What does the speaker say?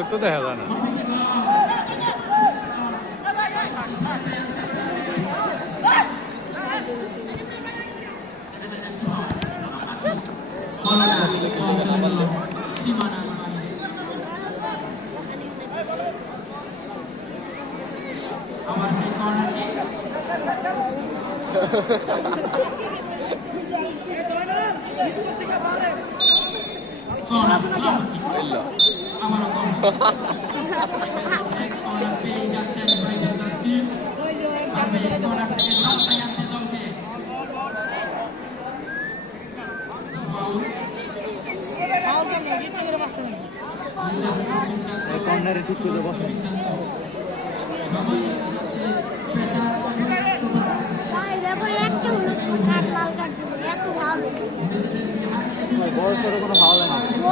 থাকলে তো দেখা যায় না। আমার সেই কর্নারটি আমারও কর্নার পেয়ে যাচ্ছেন ব্রাইটন স্টিভ আমি কর্নার থেকে সামনে আনতে দলকে কর্নারে ঠিক করে বসেন। বড় সড়ো কোনো ভালো লাগে না।